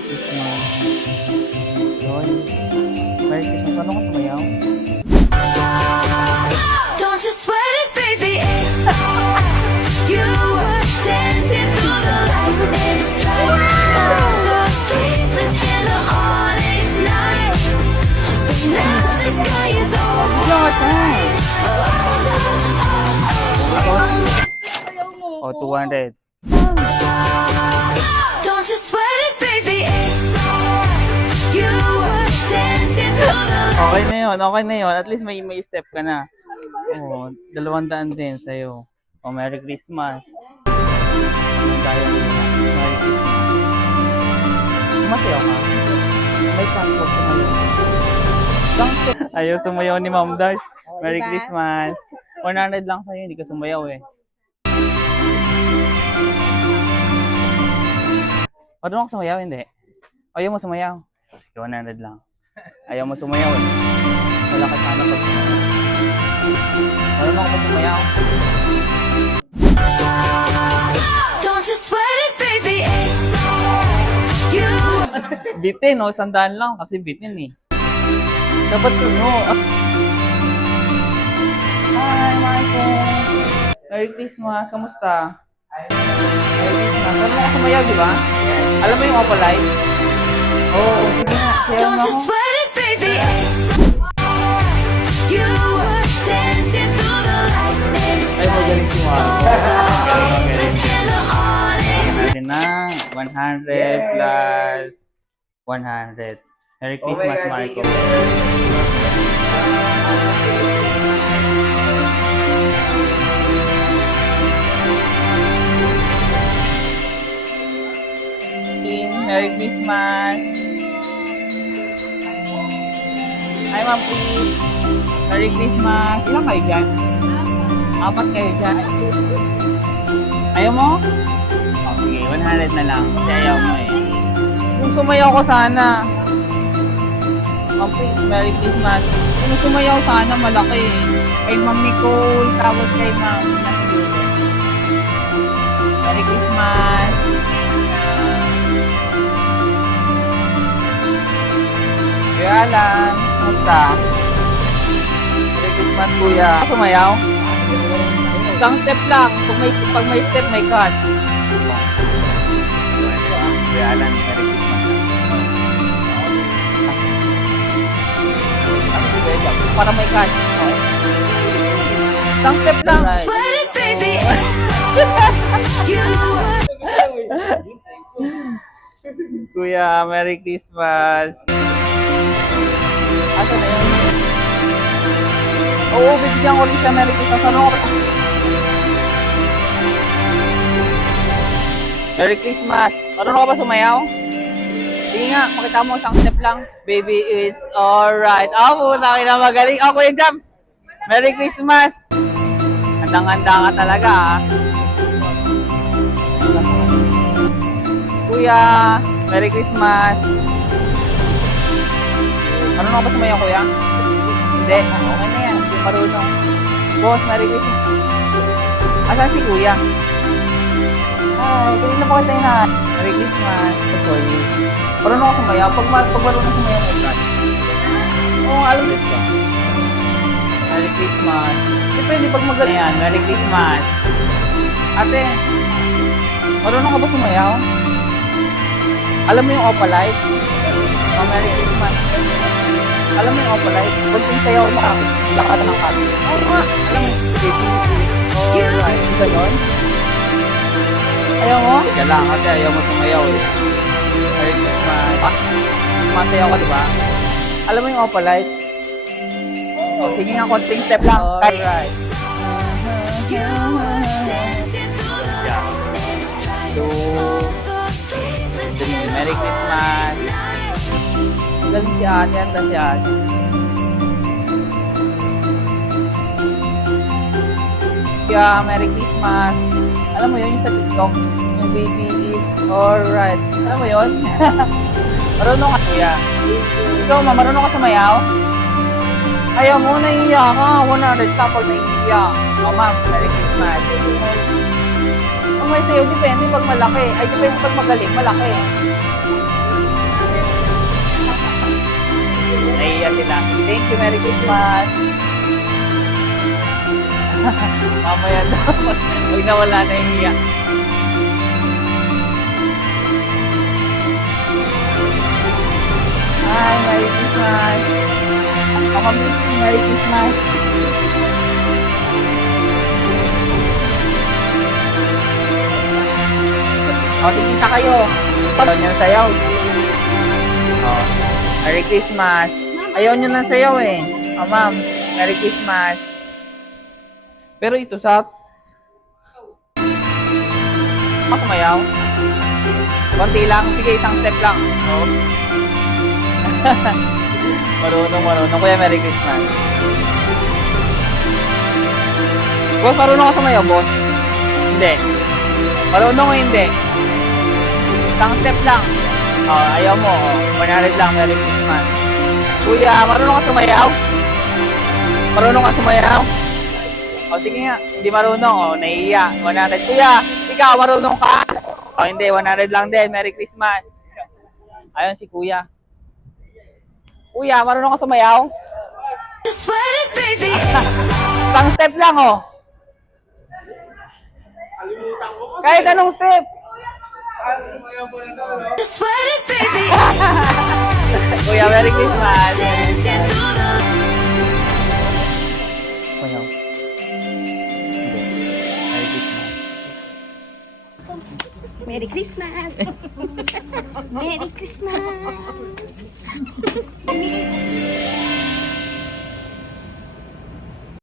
Merry Christmas. Yun. Merry Christmas. Ano ka sumayaw? Don't you sweat it, baby, it's alright. You were dancing through the lightning strikes. So sleepless in the honest night. But now the sky is alright. O, 200. Don't you sweat it, baby, it's alright. You were dancing through the Okay na yun, okay na yun. At least may step ka na. Oo, 200 din sa'yo. O, Merry Christmas. Dahil Merry Christmas. Sumasayaw ka? May passport sumayaw. Ayaw sumayaw ni Ma'am Dash. Merry Christmas. 100 lang sa'yo, hindi ka sumayaw eh. Marunong ka sumayaw, hindi? Ayaw mo sumayaw? Sige, 100 lang. Ayaw mo sumayaw eh. Wala ka sana pag sumayaw. Marunong ka sumayaw? Don't you sweat it, baby, it's alright. You Bitin, no? 100 lang kasi bitin eh. Dapat tuno. Hi, Michael. Merry Christmas. Kamusta? Merry Christmas. Marunong ka sumayaw, di ba? Alam mo yung Opalite? Oo, sige nga. Sayaw don't mo you ako. sweat it, baby, it's alright. You were dancing through the lightning Ay, magaling si Marco. sleepless in the honest. Natin na 100 plus 100. Merry Christmas, Marco. Merry Christmas. Hi, Ma'am, please. Merry Christmas. Ilan kayo dyan? 4 kayo dyan. Ayaw mo? Oh, sige, 100 na lang. Kasi ayaw mo eh. Kung sumayaw ko sana. Ma'am, please, Merry Christmas. Kung sumayaw sana, malaki eh. Kay Ma'am Nicole, tapos kay Ma'am. Merry Christmas. Kuya Alan, kumusta? Merry Christmas, Kuya. Sumayaw? Isang step lang. Pag may step, may cut. Kuya Alan, Merry Christmas. Para may cut. Isang step lang. Sweat it, baby, it's alright. You were Kuya, Merry Christmas. Asa na yun? Oo, bibigyan ko rin siya Merry Christmas. Ano ko? Merry Christmas. Marunong ka ba sumayaw? Sige nga, makita mo isang step lang. Baby, it's alright. Oh, puta ka na magaling. Oh, Kuya Jobs. Merry Christmas. Handang-handa ka talaga, ah. Kuya, Merry Christmas. Marunong ka ba sumayaw, Kuya? Hindi. Okay na yan. Hindi marunong. Boss, Merry Christmas. Asan si Kuya? Hi, kanina po kita na. Merry Christmas. Sorry. Marunong ka sumayaw. Pag marunong sumayaw, may cut. Oo, alam mo ito. Merry Christmas. Hindi pwede pag magaling yan. Merry Christmas. Ate, marunong ka ba sumayaw? Alam mo yung Opalite? Oh, Merry Christmas. Alam mo yung Opalite? Kunting sayaw mo ako. Lakad ng kati. Oo nga. Alam mo yung baby. Alright. Ganon. Ayaw mo? Teka lang kasi ayaw mo sumayaw eh. Merry Christmas. Sumasayaw ka diba? Alam mo yung Opalite? Oh, sige nga, konting step lang. Alright. you were dancing through the lightning strikes. So, So sleepless Sige, in Merry the Christmas. honest night. Galing si Ate, handa si Ate. Kaya, Merry Christmas. Alam mo yun, yung sa TikTok, yung baby is alright. Alam mo yun? Marunong ka, Kuya. Ikaw, ma, marunong ka sumayaw? Ayaw mo, naiiyak ka. 100 ka pag naiiyak. O, ma'am, Merry Christmas. Kung may sayo, depende pag malaki. Ay, depende pag magaling, malaki. Thank you, Merry Christmas. Mamaya na. Huwag na wala na yung iyak. Hi, Merry Christmas. Mama, Merry Christmas. O, tingin kayo. Ayaw niya sayaw. O, Merry Christmas. Ayaw niya ng sayaw eh. O, ma'am, Merry Christmas. Pero ito sa... Ako mayaw. Konti lang. Sige, isang step lang. O. Marunong. Kuya, Merry Christmas. Boss, marunong ka sumayaw, boss? Hindi. Marunong o hindi? Isang step lang. Ayaw mo. 100 lang, Merry Christmas. Kuya, marunong ka sumayaw? Marunong ka sumayaw? Sige nga. Hindi marunong. Nahihiya. 100. Kuya, ikaw, marunong ka? Hindi. 100 lang din. Merry Christmas. Ayun si Kuya. Kuya, marunong ka sumayaw? Just sweat it, baby. Isang step lang, Kahit anong step. Just sweat it, baby. Kuya, Merry Christmas. Dancing through the Kuya. Merry Christmas. Merry Christmas! Merry Christmas!